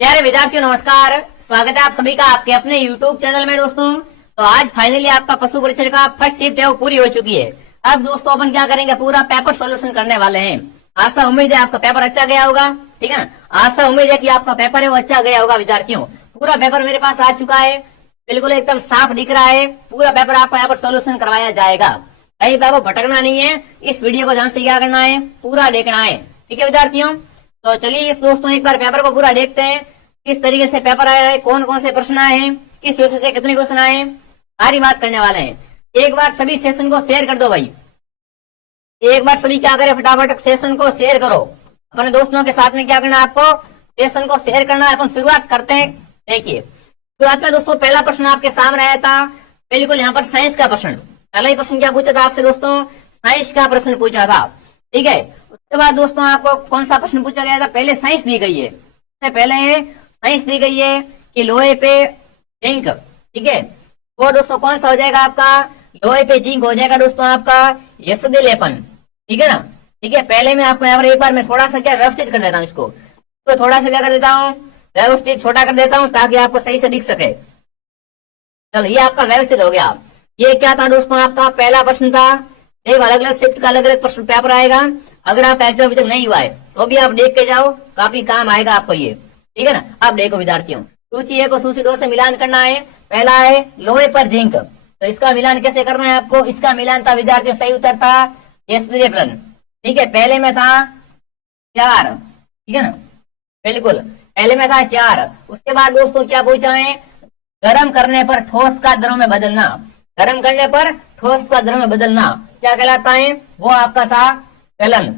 प्यारे विद्यार्थियों नमस्कार। स्वागत है आप सभी का आपके अपने YouTube चैनल में दोस्तों। तो आज फाइनली आपका पशु परीक्षण का फर्स्ट शिफ्ट है वो पूरी हो चुकी है। अब दोस्तों अपन क्या करेंगे, पूरा पेपर सॉल्यूशन करने वाले हैं। आशा उम्मीद है आपका पेपर अच्छा गया होगा, ठीक है ना। आशा उम्मीद है कि आपका पेपर है वो अच्छा गया होगा विद्यार्थियों। पूरा पेपर मेरे पास आ चुका है, बिल्कुल एकदम साफ दिख रहा है। पूरा पेपर आपका यहाँ पर सोल्यूशन करवाया जाएगा, कहीं पर वो भटकना नहीं है। इस वीडियो को ध्यान से क्या करना है, पूरा देखना है, ठीक है विद्यार्थियों। तो चलिए इस दोस्तों एक बार पेपर को पूरा देखते हैं, किस तरीके से पेपर आया है, कौन कौन से प्रश्न आए हैं, किस विषय से कितने क्वेश्चन आए हैं, सारी बात करने वाले हैं। एक बार सभी सेशन को शेयर कर दो भाई, एक बार सभी क्या करें, फटाफट सेशन को शेयर करो अपने दोस्तों के साथ में। क्या करना है आपको, सेशन को शेयर करना है। अपन शुरुआत करते हैं। देखिए शुरुआत में दोस्तों पहला प्रश्न आपके सामने आया था, बिल्कुल यहाँ पर साइंस का प्रश्न। पहला ही प्रश्न क्या पूछा था आपसे दोस्तों, साइंस का प्रश्न पूछा था, ठीक है। उसके बाद दोस्तों आपको कौन सा प्रश्न पूछा गया था, पहले साइंस दी गई है, पहले साइंस दी गई है कि लोहे पे जिंक, ठीक है। वो दोस्तों कौन सा हो जाएगा आपका, लोहे पे जिंक हो जाएगा दोस्तों आपका यशोदी लेपन, ठीक है ना। ठीक है, पहले मैं आपको यहाँ पर एक बार मैं थोड़ा सा क्या व्यवस्थित कर देता हूँ इसको, तो थोड़ा सा क्या कर देता हूँ, व्यवस्थित छोटा कर देता हूँ ताकि आपको सही से दिख सके। चलो ये आपका व्यवस्थित हो गया। ये क्या था दोस्तों, आपका पहला प्रश्न था। एक अलग अलग शिफ्ट का अलग अलग प्रश्न पेपर आएगा। अगर आप एग्जाम अभी तक नहीं हुआ है तो भी आप देख के जाओ, काफी काम आएगा आपको ये, ठीक है ना। अब देखो विद्यार्थियों, सूची 1 को सूची 2 से मिलान करना है। पहला है लोहे पर जिंक, तो इसका मिलान कैसे करना है आपको, इसका मिलान था विद्यार्थियों, सही उत्तर था यशोदी लेपन, ठीक है। पहले में था 4, ठीक है ना, बिल्कुल पहले में था 4। उसके बाद दोस्तों क्या पूछा है, गर्म करने पर ठोस का द्रव में बदलना, गर्म करने पर ठोस का द्रव में बदलना क्या कहलाता है, वो आपका था गलन,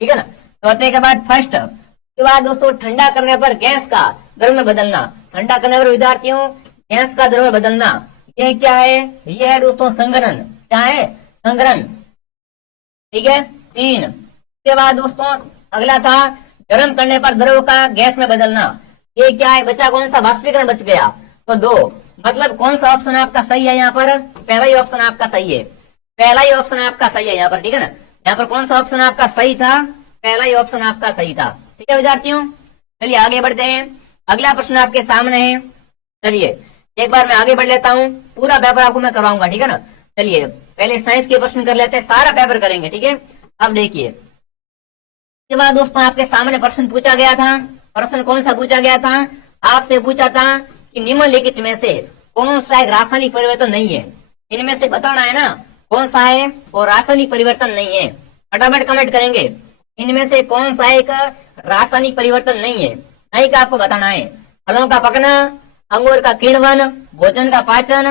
ठीक है ना। चौथे के बाद फर्स्ट के बाद दोस्तों ठंडा करने पर गैस का द्रव में बदलना, ठंडा करने पर विद्यार्थियों गैस का द्रव में बदलना, ये क्या है, ये है दोस्तों संघनन, क्या है, संघनन, ठीक है। 3 के बाद दोस्तों अगला था गर्म करने पर द्रव का गैस में बदलना, ये क्या है, बचा कौन सा, वाष्पीकरण बच गया, तो 2। मतलब कौन सा ऑप्शन आपका सही है यहाँ पर, पहला ही ऑप्शन आपका सही है, पहला ही ऑप्शन आपका सही है यहाँ पर, ठीक है ना। यहाँ पर कौन सा ऑप्शन आपका सही था, पहला ही ऑप्शन आपका सही था, ठीक है विद्यार्थियों। चलिए आगे बढ़ते हैं, अगला प्रश्न आपके सामने है। चलिए एक बार मैं आगे बढ़ लेता हूँ, पूरा पेपर आपको मैं करवाऊंगा, ठीक है ना। चलिए पहले साइंस के प्रश्न कर लेते हैं, सारा पेपर करेंगे, ठीक है। अब देखिए इसके बाद दोस्तों आपके सामने प्रश्न पूछा गया था। प्रश्न कौन सा पूछा गया था, आपसे पूछा था कि निम्नलिखित में से कौन सा एक रासायनिक परिवर्तन नहीं है, इनमें से बताना है ना कौन सा है वो रासायनिक परिवर्तन नहीं है। फटाफट कमेंट करेंगे, इनमें से कौन सा एक रासायनिक परिवर्तन नहीं है, नहीं का आपको बताना है। फलों का पकना, अंगूर का किण्वन, भोजन का पाचन,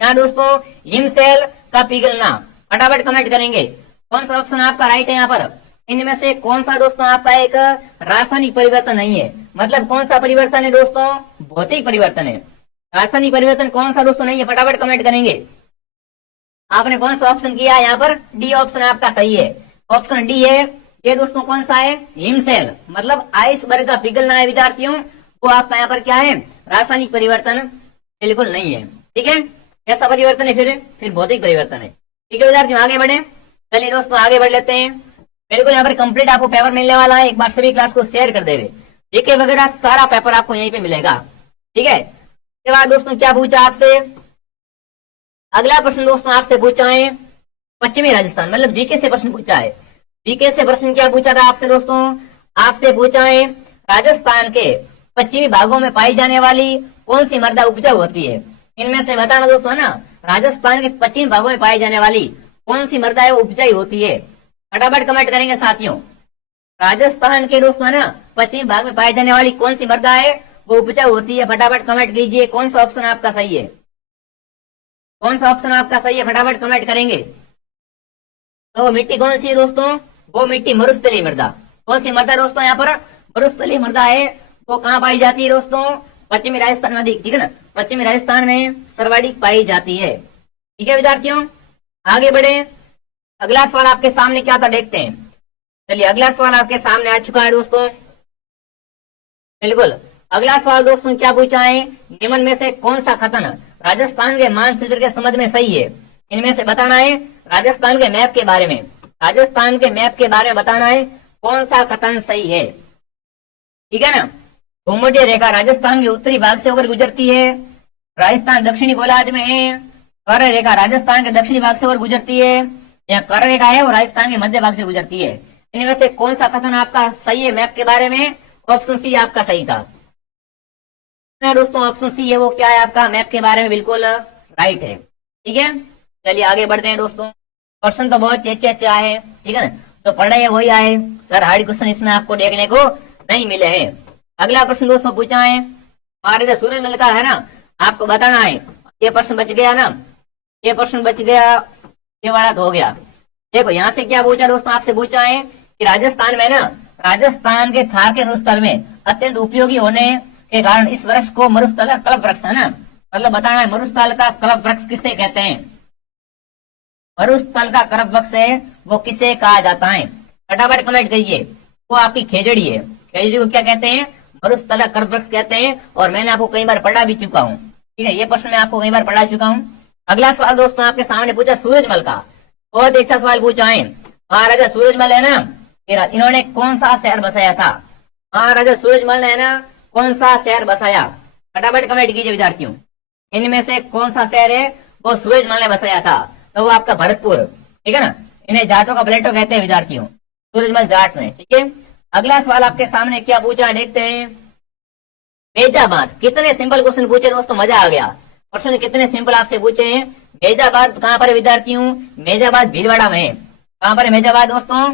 या दोस्तों हिमशैल का पिघलना। फटाफट कमेंट करेंगे कौन सा ऑप्शन आपका राइट है यहाँ पर, इनमें से कौन सा दोस्तों आपका एक रासायनिक परिवर्तन नहीं है। मतलब कौन सा परिवर्तन है दोस्तों, भौतिक परिवर्तन है, रासायनिक परिवर्तन कौन सा दोस्तों नहीं है। फटाफट कमेंट करेंगे आपने कौन सा ऑप्शन किया, यहाँ पर डी ऑप्शन आपका सही है, ऑप्शन डी है। ये दोस्तों कौन सा है, हिमशैल, मतलब आइसबर्ग का पिघलना है विद्यार्थियों, वो आपका यहाँ पर क्या है, रासायनिक परिवर्तन बिल्कुल नहीं है, ठीक है। कैसा परिवर्तन है, फिर भौतिक परिवर्तन है, ठीक है विद्यार्थियों। आगे बढ़े, चलिए दोस्तों आगे बढ़ लेते हैं। बिल्कुल यहाँ पर कंप्लीट आपको पेपर मिलने वाला है, एक बार सभी क्लास को शेयर कर देवे, जीके वगैरह सारा पेपर आपको यहीं पे मिलेगा, ठीक है। इसके बाद दोस्तों क्या पूछा आपसे, अगला प्रश्न दोस्तों आपसे पूछा है पश्चिमी राजस्थान, मतलब जीके से प्रश्न पूछा है। जीके से प्रश्न क्या पूछा था आपसे दोस्तों, आपसे पूछा है राजस्थान के पश्चिमी भागों में पाई जाने वाली कौन सी मृदा उपजाऊ होती है। इनमें से बताना दोस्तों, है ना, राजस्थान के पश्चिमी भागों में पाई जाने वाली कौन सी मृदा है वो उपजाऊ होती है। फटाफट कमेंट करेंगे साथियों, राजस्थान के दोस्तों है ना पश्चिमी भाग में पाई जाने वाली कौन सी मृदा है वो उपजाऊ होती है। फटाफट कमेंट कीजिए कौन सा ऑप्शन आपका सही है, कौन सा ऑप्शन आपका सही है, फटाफट कमेंट करेंगे। तो मिट्टी कौन सी है दोस्तों, वो मिट्टी मरुस्थलीय मृदा, कौन सी मृदा दोस्तों यहाँ पर मरुस्थलीय मृदा है, वो कहाँ पाई जाती है दोस्तों, पश्चिमी राजस्थान में अधिक, ठीक है ना, पश्चिमी राजस्थान में सर्वाधिक पाई जाती है, ठीक है विद्यार्थियों। आगे बढ़े, अगला सवाल आपके सामने क्या था देखते हैं। चलिए अगला सवाल आपके सामने आ चुका है दोस्तों, बिल्कुल अगला सवाल दोस्तों क्या पूछा है, निम्न में से कौन सा कथन राजस्थान के मानचित्र के संबंध में सही है। इनमें से बताना है राजस्थान के मैप के बारे में, राजस्थान के मैप के बारे में बताना है कौन सा कथन सही है, ठीक है ना। भूमध्य रेखा राजस्थान के उत्तरी भाग से होकर गुजरती है। राजस्थान दक्षिणी गोलार्ध में है। कर रेखा राजस्थान के दक्षिणी भाग से होकर गुजरती है। यहाँ कर रेखा है वो राजस्थान के मध्य भाग से गुजरती है। इनमें से कौन सा कथन आपका सही है मैप के बारे में? ऑप्शन सी आपका सही था दोस्तों। ऑप्शन सी है वो क्या है आपका मैप के बारे में बिल्कुल राइट है। ठीक है, चलिए आगे बढ़ते हैं दोस्तों। क्वेश्चन तो बहुत अच्छे आए, ठीक है ना, तो पढ़े है वही आए, सर हार्ड क्वेश्चन इसमें आपको देखने को नहीं मिले हैं। अगला प्रश्न दोस्तों पूछा है हमारे जो सूर्यमल का है ना, आपको बताना है। ये प्रश्न बच गया ना, ये प्रश्न बच गया, ये वाला तो हो गया। देखो यहाँ से क्या पूछा दोस्तों, आपसे पूछा है कि राजस्थान में ना, राजस्थान के थार के मरुस्थल में अत्यंत उपयोगी होने के कारण इस वृक्ष को मरुस्थल का कल्प वृक्ष है ना, मतलब बताना है मरुस्थल का कल्प वृक्ष किसे कहते हैं। मरुस्थल का कल्प वृक्ष है वो किसे कहा जाता है? फटाफट कमेंट करिए। वो आपकी खेजड़ी है। खेजड़ी को क्या कहते हैं? मरुस्थल का कल्प वृक्ष कहते हैं। और मैंने आपको कई बार पढ़ा भी चुका हूँ। ठीक है, ये प्रश्न मैं आपको कई बार पढ़ा चुका हूँ। अगला सवाल दोस्तों आपके सामने पूछा सूरजमल का, बहुत अच्छा सवाल पूछा है। महाराजा सूरजमल है ना, इन्होंने कौन सा शहर बसाया था? महाराजा सूरजमल ने है ना कौन सा शहर बसाया? फटाफट कमेंट कीजिए विद्यार्थियों। इनमें से कौन सा शहर है वो सूरजमल ने बसाया था? तो वो आपका भरतपुर। ठीक है ना, इन्हें जाटों का प्लेटो कहते हैं विद्यार्थियों, सूरजमल जाट ने। ठीक है, अगला सवाल आपके सामने क्या पूछा है देखते हैं। फैजाबाद, कितने सिंपल क्वेश्चन पूछे दोस्तों, मजा आ गया। क्वेश्चन कितने सिंपल आपसे पूछे हैं। फैजाबाद कहाँ पर है विद्यार्थियों? फैजाबाद भीलवाड़ा में है। कहाँ पर है फैजाबाद दोस्तों?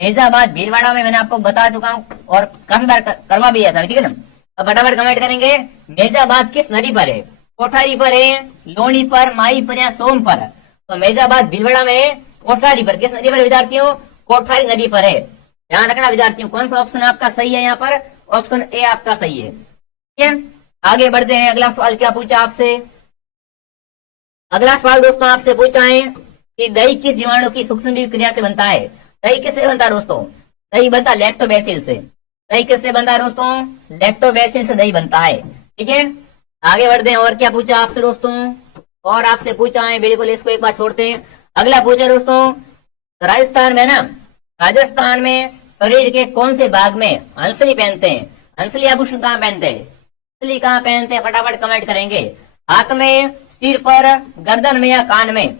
फैजाबाद भीलवाड़ा में। मैंने आपको बता चुका हूँ और काफी बार करवा भी था। ठीक है ना, अब फटाफट कमेंट करेंगे फैजाबाद किस नदी पर है? कोठारी पर है, लोनी पर, माई पर या सोम पर? तो फैजाबाद भीलवाड़ा में कोठारी पर। किस नदी पर विद्यार्थियों? कोठारी नदी पर है। ध्यान रखना विद्यार्थियों, कौन सा ऑप्शन आपका सही है यहाँ पर? ऑप्शन ए आपका सही है। ठीक है, आगे बढ़ते हैं। अगला सवाल क्या पूछा आपसे? अगला सवाल दोस्तों आपसे पूछा है कि दही किस जीवाणु की सूक्ष्म क्रिया से बनता है? दही किससे बनता है दोस्तों? दही बनता है लैक्टोबैसिल से। दही किससे बनता है दोस्तों? लैक्टोबैसिल से दही बनता है। ठीक है, आगे बढ़ते हैं। और क्या पूछा आपसे दोस्तों? और आपसे पूछा है, बिल्कुल इसको एक बार छोड़ते हैं। अगला पूछा दोस्तों राजस्थान में ना, राजस्थान में शरीर के कौन से भाग में हंसली पहनते हैं? हंसली आभूषण कहाँ पहनते हैं? हंसली कहाँ पहनते हैं? फटाफट कमेंट करेंगे। हाथ में, सिर पर, गर्दन में या कान में?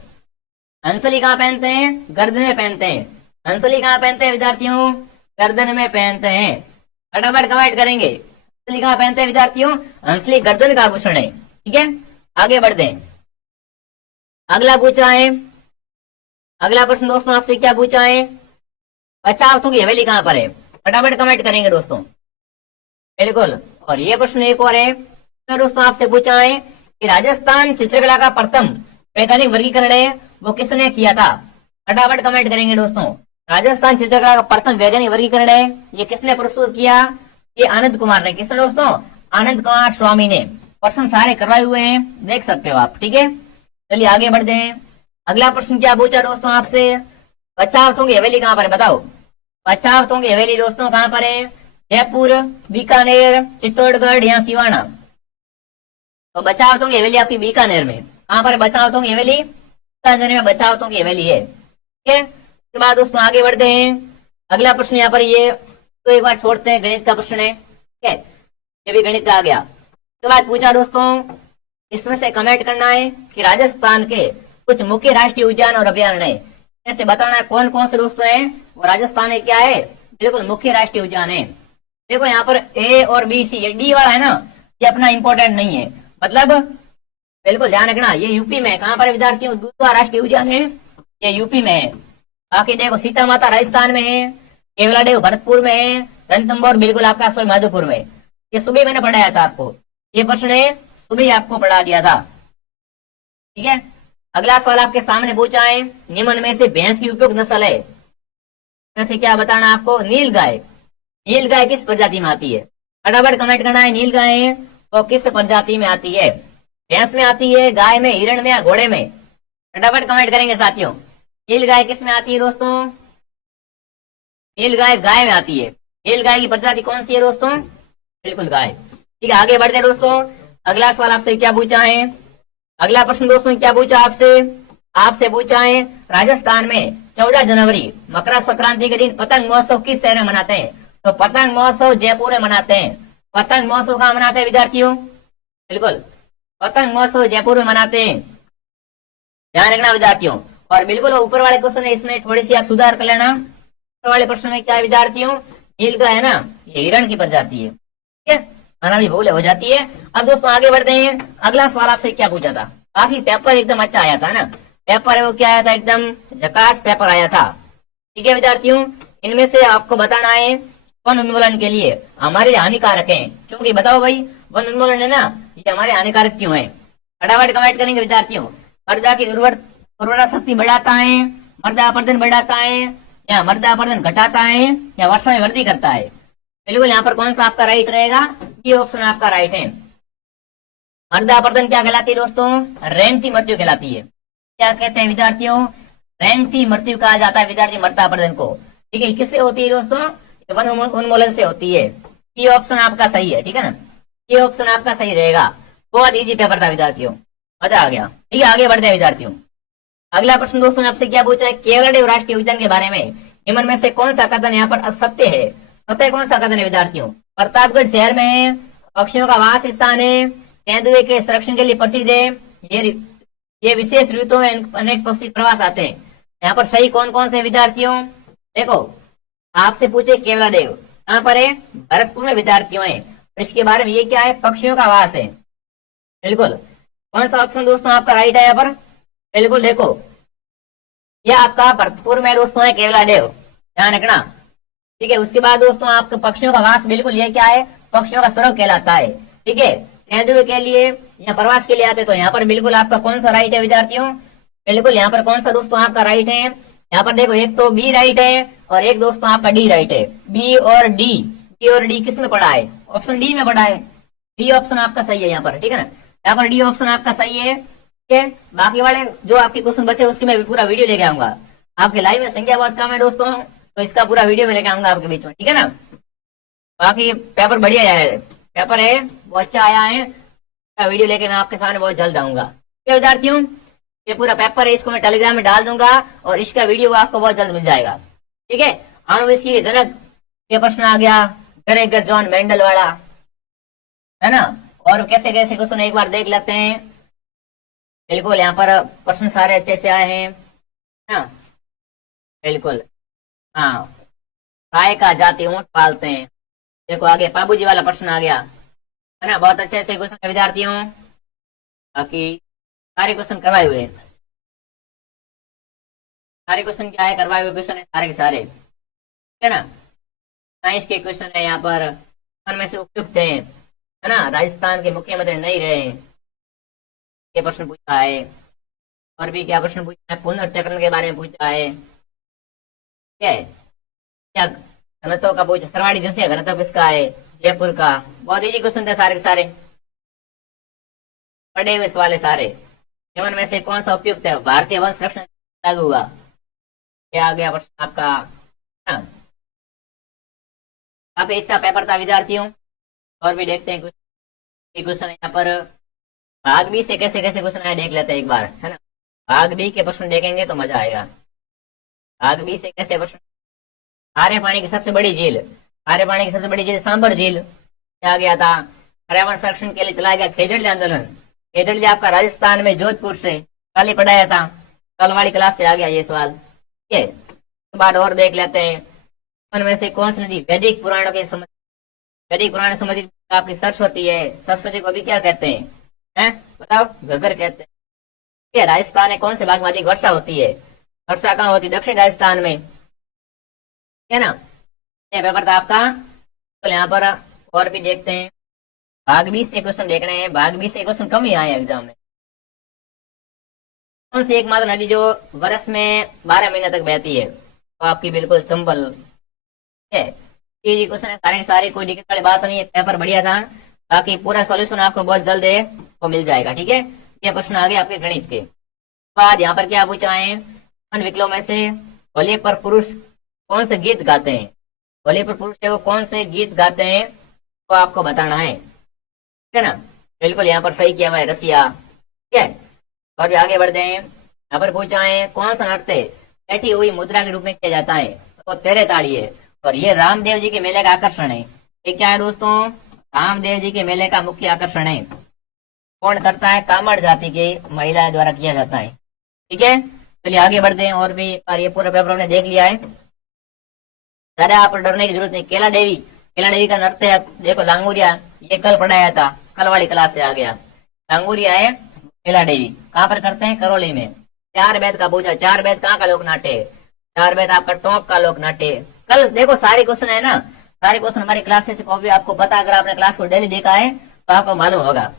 हंसली कहाँ पहनते हैं? गर्दन में पहनते हैं। हंसली कहाँ पहनते हैं विद्यार्थियों? गर्दन में पहनते हैं। फटाफट कमेंट करेंगे। हंसली कहाँ पहनते हैं विद्यार्थियों? हंसली गर्दन का आभूषण है। ठीक है, आगे बढ़ते हैं। अगला पूछा है, अगला प्रश्न दोस्तों आपसे क्या पूछा है? पचावतों की हवेली कहाँ पर है? फटाफट कमेंट करेंगे दोस्तों, बिल्कुल। और ये प्रश्न एक और है दोस्तों, आपसे पूछा है कि राजस्थान चित्रकला का प्रथम वैज्ञानिक वर्गीकरण है वो किसने किया था? फटाफट कमेंट करेंगे दोस्तों। राजस्थान चित्रकला का प्रथम वैज्ञानिक वर्गीकरण है, ये किसने प्रस्तुत किया? ये आनंद कुमार ने। किसने दोस्तों? आनंद कुमार स्वामी ने। प्रश्न सारे करवाए हुए हैं, देख सकते हो आप। ठीक है, चलिए आगे बढ़ते हैं। अगला प्रश्न क्या पूछा दोस्तों आपसे? पचावतों की हवेली कहाँ पर है? बताओ, पचावतों की हवेली दोस्तों कहाँ पर है? जयपुर, बीकानेर, चित्तौड़गढ़ या सिवाना? तो बचावतों की हवेली आपकी बीकानेर में। कहाँ पर बचावतों की हवेली? बीकानेर में बचावतों की हवेली है। ठीक है, उसके बाद दोस्तों आगे बढ़ते हैं। अगला प्रश्न यहाँ पर ये तो एक बार छोड़ते हैं, गणित का प्रश्न है। ठीक है, ये भी गणित का आ गया। उसके बाद पूछा दोस्तों, इसमें से कमेंट करना है कि राजस्थान के कुछ मुख्य राष्ट्रीय उद्यान और अभयारण्य ऐसे बताना है कौन कौन से दोस्तों है वो राजस्थान में क्या है? बिल्कुल मुख्य राष्ट्रीय उद्यान है। देखो यहाँ पर ए और बी सी, ये डी वाला है ना, ये अपना इंपॉर्टेंट नहीं है, मतलब बिल्कुल ध्यान रखना। ये यूपी में कहाँ पर विद्यार्थियों? दूधवा राष्ट्रीय उद्यान है, ये यूपी में है। बाकी देखो सीता माता राजस्थान में है, केवलादेव भरतपुर में है, रणथंभौर बिल्कुल आपका सोल माधोपुर में। ये सुबह मैंने पढ़ाया था आपको, ये प्रश्न है सुबह आपको पढ़ा दिया था। ठीक है, अगला सवाल आपके सामने पूछा है, निम्न में से भैंस की उपयुक्त नस्ल है? ऐसे क्या बताना आपको? नील गाय। नील गाय किस प्रजाति में आती है? फटाफट कमेंट करना है। नील गाय वो किस प्रजाति में आती है? भैंस में आती है, गाय में, हिरण में या घोड़े में? फटाफट कमेंट करेंगे साथियों। नील गाय किस में आती है दोस्तों? नील गाय गाय में आती है। नील गाय की प्रजाति कौन सी है दोस्तों? बिल्कुल गाय। ठीक है, आगे बढ़ते दोस्तों। अगला सवाल आपसे क्या पूछा है? अगला प्रश्न दोस्तों क्या पूछा आपसे? आपसे पूछा है राजस्थान में 14 जनवरी मकर संक्रांति के दिन पतंग महोत्सव किस शहर में मनाते हैं? तो पतंग महोत्सव जयपुर में मनाते हैं। पतंग महोत्सव कहाँ मनाते हैं विद्यार्थियों? बिल्कुल पतंग महोत्सव जयपुर में मनाते हैं, ध्यान रखना विद्यार्थियों। और बिल्कुल ऊपर वाले क्वेश्चन है, इसमें थोड़ी सी आप सुधार कर लेना। ऊपर वाले प्रश्न में क्या है विद्यार्थियों, नीलगाय है ना, ये हिरण की प्रजाति है, ठीक है, खाना भी भूल हो जाती है। अब दोस्तों आगे बढ़ते हैं, अगला सवाल आपसे क्या पूछा था, काफी पेपर एकदम अच्छा आया था ना, पेपर है वो क्या आया था, एकदम झकास पेपर आया था, ठीक है विद्यार्थियों। इनमें से आपको बताना है वन उन्मूलन के लिए हमारे लिए हानिकारक है, क्योंकि बताओ भाई वन उन्मूलन है ना, ये हमारे हानिकारक क्यों है, फटाफट कमेंट करेंगे विद्यार्थियों। मृदा की उर्वरा शक्ति बढ़ाता है, मृदा अपरदन बढ़ाता है, या मृदा अपरदन घटाता है, या वर्षा में वृद्धि करता है। बिल्कुल यहाँ पर कौन सा आपका राइट रहेगा, ये ऑप्शन आपका राइट है। मृदा अपरदन क्या कहलाती है दोस्तों, रेंगती मृत्यु कहलाती है। क्या कहते हैं विद्यार्थियों, रेंगती मृत्यु कहा जाता है विद्यार्थी मृदा अपरदन को, ठीक है। किससे होती है दोस्तों, वन उन्मूलन से होती है। ये ऑप्शन आपका सही है, ठीक है ना, ये ऑप्शन आपका सही रहेगा। बहुत इजी पेपर था विद्यार्थियों, मजा आ गया। ठीक है आगे बढ़ते हैं विद्यार्थियों। अगला प्रश्न दोस्तों ने आपसे क्या पूछा है, केवलादेव राष्ट्रीय उद्यान के बारे में निम्न में से कौन सा कथन यहाँ पर असत्य है, सत्य कौन सा कथन है विद्यार्थियों, प्रतापगढ़ शहर में है, पक्षियों का वास स्थान है, तेंदुए के संरक्षण के लिए प्रसिद्ध है, ये विशेष ऋतुओं में अनेक पक्षी प्रवास आते हैं। यहाँ पर सही कौन कौन से विद्यार्थियों, देखो आपसे पूछे केवलादेव कहाँ पर है, भरतपुर में विद्यार्थियों है, इसके बारे में ये क्या है, पक्षियों का वास है। बिल्कुल कौन सा ऑप्शन दोस्तों आपका राइट है यहाँ पर, बिल्कुल देखो ये आपका भरतपुर में दोस्तों है केवलादेव, ध्यान रखना, ठीक है। उसके बाद दोस्तों आपके पक्षियों का वास, बिल्कुल ये क्या है, पक्षियों का स्वर्ग कहलाता है, ठीक है। तेंदुए के लिए या प्रवास के लिए आते, तो यहाँ पर बिल्कुल आपका कौन सा राइट है विद्यार्थियों, बिल्कुल यहाँ पर कौन सा दोस्तों आपका राइट है, यहाँ पर देखो एक तो बी राइट है और एक दोस्तों आपका डी राइट है। बी और डी किस में पड़ा है, ऑप्शन डी में पड़ा है, डी ऑप्शन आपका सही है यहाँ पर, ठीक है ना, यहाँ पर डी ऑप्शन आपका सही है, ठीक है। बाकी वाले जो आपके क्वेश्चन बचे उसकी मैं पूरा वीडियो लेके आऊंगा, आपके लाइव में संख्या बहुत कम है दोस्तों, तो इसका पूरा वीडियो में लेके आऊंगा आपके बीच में, ठीक है ना। बाकी पेपर बढ़िया है, पेपर है वो अच्छा आया है, वीडियो लेके मैं आपके सामने बहुत जल्द आऊंगा, ठीक है विद्यार्थियों। ये पूरा पेपर है, इसको मैं टेलीग्राम में डाल दूंगा और इसका वीडियो आपको बहुत जल्द मिल जाएगा, ठीक है। हम इसकी जनक ये प्रश्न आ गया, गणेश जॉन मेंडल वाला, है ना, और कैसे कैसे क्वेश्चन एक बार देख लेते हैं। बिल्कुल यहाँ पर प्रश्न सारे अच्छे अच्छे आए हैं ना, बिल्कुल हाँ, काय का जाति ऊंट पालते हैं, देखो आगे बाबूजी वाला प्रश्न आ गया, है ना, बहुत अच्छे से क्वेश्चन विद्यार्थियों, बाकी सारे क्वेश्चन करवाए हुए, सारे क्वेश्चन क्या है, करवाए हुए क्वेश्चन है सारे के सारे, ठीक है ना। साइंस के क्वेश्चन है यहाँ पर, उनमें से उपयुक्त है ना, राजस्थान के मुख्यमंत्री नहीं रहे, ये प्रश्न पूछा है। और भी क्या प्रश्न पूछा है, पुनर्चक्रण के बारे में पूछा है, क्या है, क्या घनत्व का पूछा, सरवाड़ी जैसे घनत्व किसका है, जयपुर का, बहुत इजी क्वेश्चन थे सारे के सारे, पढ़े हुए सवाल है सारे। निम्न में से कौन सा उपयुक्त है, भारतीय वन संरक्षण लागू हुआ, क्या आ गया प्रश्न आपका, काफी अच्छा पेपर था विद्यार्थियों। और भी देखते हैं कुछ क्वेश्चन यहाँ पर, भाग बी से कैसे कैसे क्वेश्चन आए देख लेते हैं एक बार, है ना, भाग बी के प्रश्न देखेंगे तो मजा आएगा। भाग बी से कैसे प्रश्न, खारे पानी की सबसे बड़ी झील, खारे पानी की सबसे बड़ी झील सांबर झील, क्या गया था, पर्यावरण संरक्षण के लिए चलाया गया खेजड़ली आंदोलन, खेजड़ली आपका राजस्थान में जोधपुर से, कल ही पढ़ाया था, कल वाली क्लास से आ गया ये सवाल, ठीक है। उसके बाद और देख लेते हैं, उनमें से कौन सी नदी वैदिक पुराणों के समझ, वैदिक पुराण संबंधित आपकी सरस्वती है, सरस्वती को भी क्या कहते हैं, बताओ, घग्गर कहते हैं, ठीक है। राजस्थान में कौन से भाग में अधिक वर्षा होती है, वर्षा कहाँ होती है, दक्षिण राजस्थान में, है ना। ये पेपर था आपका, तो यहाँ पर और भी देखते हैं, भाग 20 से क्वेश्चन देखने हैं, भाग 20 से क्वेश्चन कम ही आए एग्जाम में। कौन सी एकमात्र नदी जो वर्ष में 12 महीने तक बहती है, तो आपकी बिल्कुल चंबल है। ये क्वेश्चन है सारे सारे, कोई दिक्कत वाली बात नहीं है, पेपर बढ़िया था, बाकी पूरा सॉल्यूशन आपको बहुत जल्द है वो मिल जाएगा, ठीक है। ये प्रश्न आ गए आपके गणित के बाद। यहाँ पर क्या पूछा है, विकल्पों में से होली पर पुरुष कौन से गीत गाते हैं, होली पर पुरुष वो कौन से गीत गाते हैं तो आपको बताना है, ठीक है ना। बिल्कुल यहाँ पर सही किया हुआ है, रसिया, ठीक है। और भी आगे बढ़ते हैं, यहाँ पर पूछा है कौन सा नृत्य बैठी हुई मुद्रा के रूप में किया जाता है, तो तेरे ताड़ी है, और ये रामदेव जी के मेले का आकर्षण है। ये क्या है दोस्तों, कामदेव जी के मेले का मुख्य आकर्षण है। कौन करता है? कामड़ जाति के महिला द्वारा किया जाता है। ठीक है, चलिए आगे बढ़ते हैं। और भी ये पूरा पेपर हमने देख लिया है, ज्यादा आप डरने की जरूरत नहीं। केला देवी का नृत्य है, देखो लांगुरिया, ये कल पढ़ाया था, कल वाली क्लास से आ गया। लांगुरिया है केला देवी, कहाँ पर करते हैं? करौली में। चार बैत का पूजा, चार बैत कहाँ का लोक नाट्य है? चार बैत आपका टोंक का लोक नाट्य है। कल देखो सारे क्वेश्चन है ना, सारे क्वेश्चन हमारी क्लासेस को भी आपको पता, अगर आपने क्लास को डेली देखा है तो आपको मालूम होगा।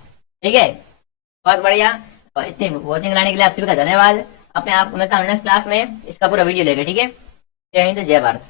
ठीक है, बहुत बढ़िया। और इतनी वॉचिंग लाने के लिए आप सभी का धन्यवाद। अपने आप को मिलता हूं नेक्स्ट क्लास में इसका पूरा वीडियो लेके। ठीक है, जय हिंद जय भारत।